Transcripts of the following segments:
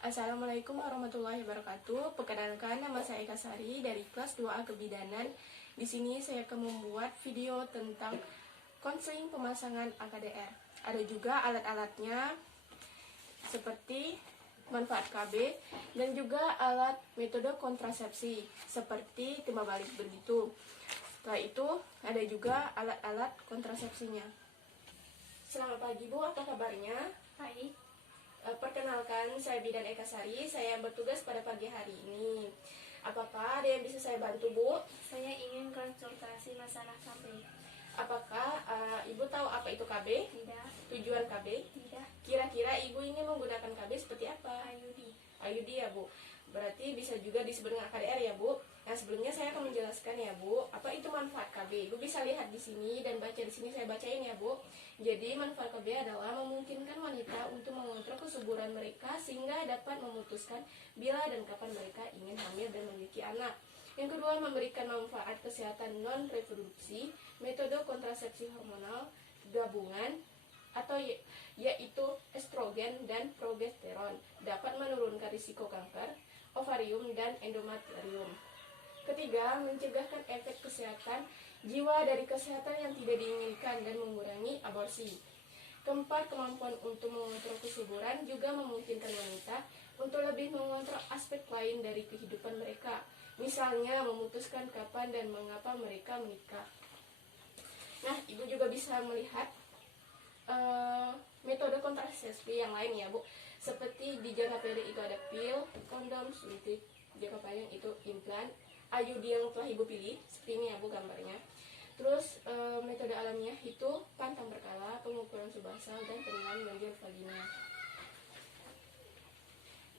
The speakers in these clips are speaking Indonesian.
Assalamualaikum warahmatullahi wabarakatuh. Perkenalkan, nama saya Eka Sari dari kelas 2A Kebidanan. Di sini saya akan membuat video tentang konseling pemasangan AKDR. Ada juga alat-alatnya seperti manfaat KB dan juga alat metode kontrasepsi seperti timbal balik begitu. Setelah itu ada juga alat-alat kontrasepsinya. Selamat pagi Bu, apa kabarnya? Baik, Perkenalkan, saya Bidan Eka Sari, saya bertugas pada pagi hari ini. Apakah ada yang bisa saya bantu, Bu? saya ingin konsultasi masalah KB. Apakah Ibu tahu apa itu KB? Tidak, Tujuan KB? tidak, Kira-kira Ibu ingin menggunakan KB seperti apa? Ayudi. Ayudi ya, Bu. Berarti bisa juga disebut dengan AKDR ya, Bu. Nah, sebelumnya saya akan menjelaskan ya, Bu, apa itu manfaat KB. Ibu bisa lihat di sini dan baca di sini, saya bacain ya, Bu. Jadi, manfaat KB adalah memungkinkan wanita untuk mengontrol kesuburan mereka sehingga dapat memutuskan bila dan kapan mereka ingin hamil dan memiliki anak. Yang kedua, memberikan manfaat kesehatan non-reproduksi, metode kontrasepsi hormonal gabungan atau yaitu estrogen dan progesteron, dapat menurunkan risiko kanker ovarium dan endometrium. Ketiga, mencegahkan efek kesehatan jiwa dari kesehatan yang tidak diinginkan dan mengurangi aborsi. Keempat, kemampuan untuk mengontrol kesuburan juga memungkinkan wanita untuk lebih mengontrol aspek lain dari kehidupan mereka, misalnya memutuskan kapan dan mengapa mereka menikah. Nah, Ibu juga bisa melihat metode kontrasepsi yang lain ya, Bu. Seperti di jangka pendek itu ada pil, kondom, suntik, jangka panjang itu implan, IUD yang telah Ibu pilih, seperti ini ya, Bu, gambarnya. Terus metode alamiah itu pantang berkala, pengukuran subasal, dan penilaian banjir vagina.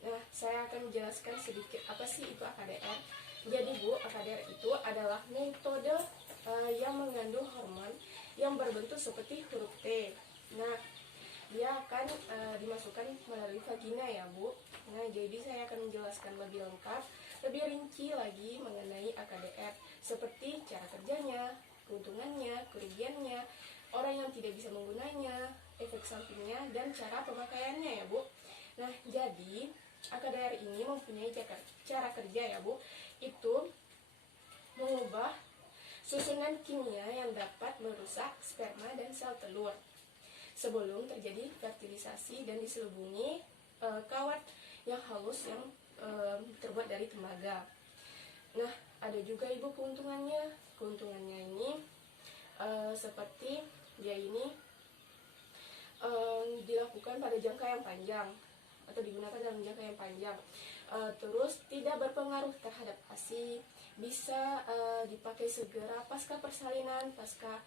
Nah, saya akan menjelaskan sedikit apa sih itu AKDR. Jadi, Bu, AKDR itu adalah metode yang mengandung hormon yang berbentuk seperti huruf T. Nah, dia akan dimasukkan melalui vagina ya, Bu. Nah, jadi saya akan menjelaskan lebih lengkap, lebih rinci lagi mengenai AKDR, seperti cara kerjanya, keuntungannya, kerugiannya, orang yang tidak bisa menggunanya, efek sampingnya, dan cara pemakaiannya ya, Bu. Nah, jadi AKDR ini mempunyai cara kerja ya, Bu. Itu mengubah susunan kimia yang dapat merusak sperma dan sel telur sebelum terjadi fertilisasi dan diselubungi kawat yang halus yang terbuat dari tembaga. Nah, ada juga Ibu keuntungannya. Keuntungannya ini seperti dia ini dilakukan pada jangka yang panjang atau digunakan dalam jangka yang panjang. Terus tidak berpengaruh terhadap ASI, bisa dipakai segera pasca persalinan, pasca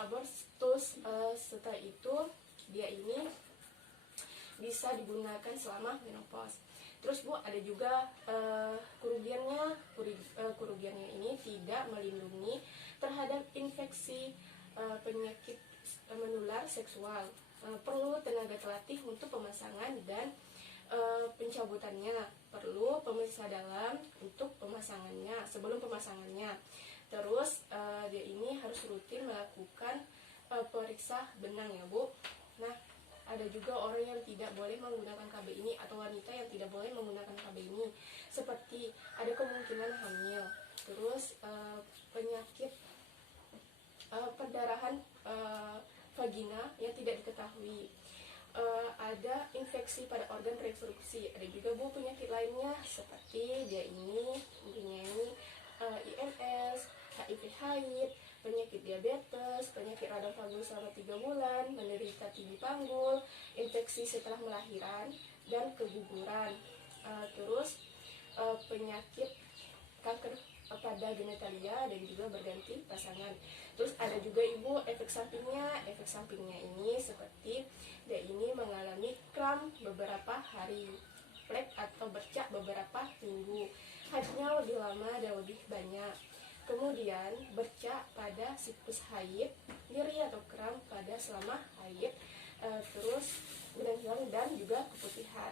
abortus. Setelah itu dia ini bisa digunakan selama menopause. Terus, Bu, ada juga kerugiannya. Kerugiannya ini tidak melindungi terhadap infeksi penyakit menular seksual. Perlu tenaga terlatih untuk pemasangan dan pencabutannya, perlu pemeriksa dalam untuk pemasangannya, sebelum pemasangannya. Terus dia ini harus rutin melakukan periksa benang ya, Bu. Nah, ada juga orang yang tidak boleh menggunakan KB ini atau wanita yang tidak boleh menggunakan KB ini, seperti ada kemungkinan hamil, terus penyakit perdarahan vagina yang tidak diketahui, ada infeksi pada organ reproduksi. Ada juga, Bu, penyakit lainnya seperti dia ini mempunyai IMS, HIV/AIDS, penyakit diabetes, penyakit radang panggul selama 3 bulan, menderita TB panggul, infeksi setelah melahirkan, dan keguguran. Terus penyakit kanker pada genitalia dan juga berganti pasangan. Terus ada juga, Ibu, efek sampingnya. Efek sampingnya ini seperti dia ini mengalami kram beberapa hari, flek atau bercak beberapa minggu, haidnya lebih lama dan lebih banyak. Kemudian bercak pada siklus haid, nyeri atau kram pada selama haid, terus benang hilang dan juga keputihan.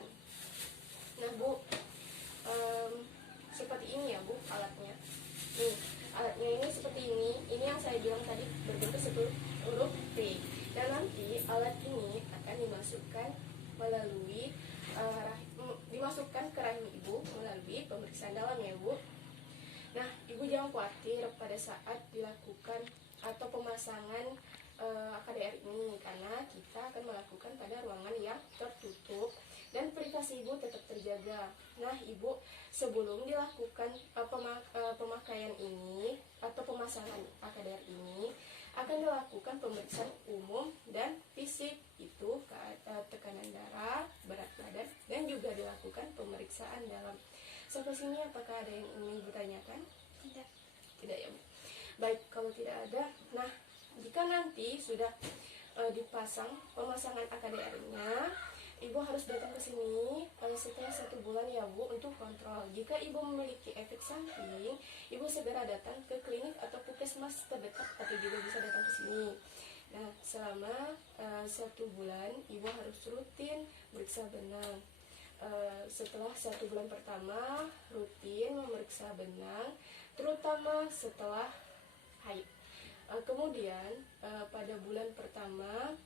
Nah, Bu, seperti ini ya, Bu, alatnya. Nih, alatnya ini seperti ini. Ini yang saya bilang tadi berbentuk seperti huruf T. Dan nanti alat ini akan dimasukkan melalui dimasukkan ke rahim ibu melalui pemeriksaan dalam ya Bu. Nah, ibu jangan khawatir pada saat dilakukan atau pemasangan AKDR ini, karena kita akan melakukan pada ruangan yang tertutup dan privasi ibu tetap terjaga. Nah, ibu sebelum dilakukan pemakaian ini atau pemasangan AKDR ini akan dilakukan pemeriksaan umum dan fisik, itu tekanan darah, berat badan, dan juga dilakukan pemeriksaan dalam. Sampai sini apakah ada yang ingin ibu tanyakan? Tidak. Tidak ya Bu. Baik, kalau tidak ada, nah jika nanti sudah dipasang pemasangan AKDR-nya, ibu harus datang ke sini setelah 1 bulan ya Bu untuk kontrol. Jika ibu memiliki efek samping, ibu segera datang ke klinik atau puskesmas terdekat atau juga bisa datang ke sini. Nah, selama 1 bulan ibu harus rutin meriksa benang. Setelah 1 bulan pertama rutin memeriksa benang, terutama setelah haid. Kemudian pada bulan pertama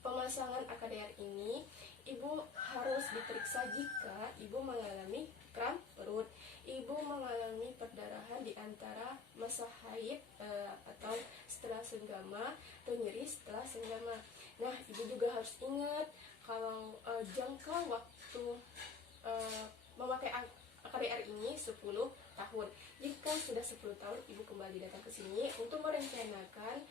pemasangan AKDR ini, ibu harus diperiksa jika ibu mengalami kram perut, ibu mengalami perdarahan di antara masa haid atau setelah senggama, atau nyeri setelah senggama. Nah, ibu juga harus ingat kalau jangka waktu memakai AKDR ini 10 tahun. Jika sudah 10 tahun, ibu kembali datang ke sini untuk merencanakan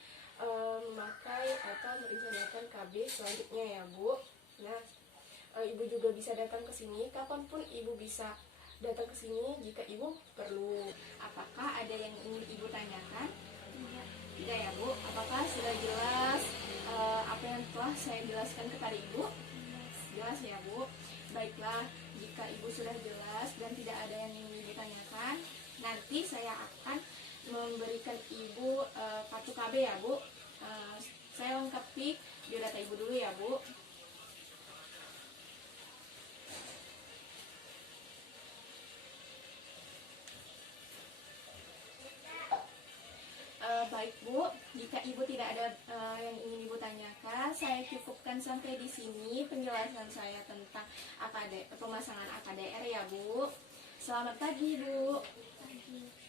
memakai atau merencanakan KB selanjutnya ya Bu. Nah, ibu juga bisa datang ke sini kapanpun, ibu bisa datang ke sini jika ibu perlu. Apakah ada yang ingin ibu tanyakan? Tidak. Tidak ya Bu. Apakah sudah jelas apa yang telah saya jelaskan kepada ibu? Jelas ya Bu. Baiklah, jika ibu sudah jelas dan tidak ada yang ingin ibu tanyakan, nanti saya akan memberikan ibu kartu KB ya Bu. Saya lengkapi biodata ibu dulu ya Bu. Baik Bu, jika ibu tidak ada yang ingin ibu tanyakan, saya cukupkan sampai di sini penjelasan saya tentang pemasangan AKDR ya Bu. Selamat pagi Bu. Pagi.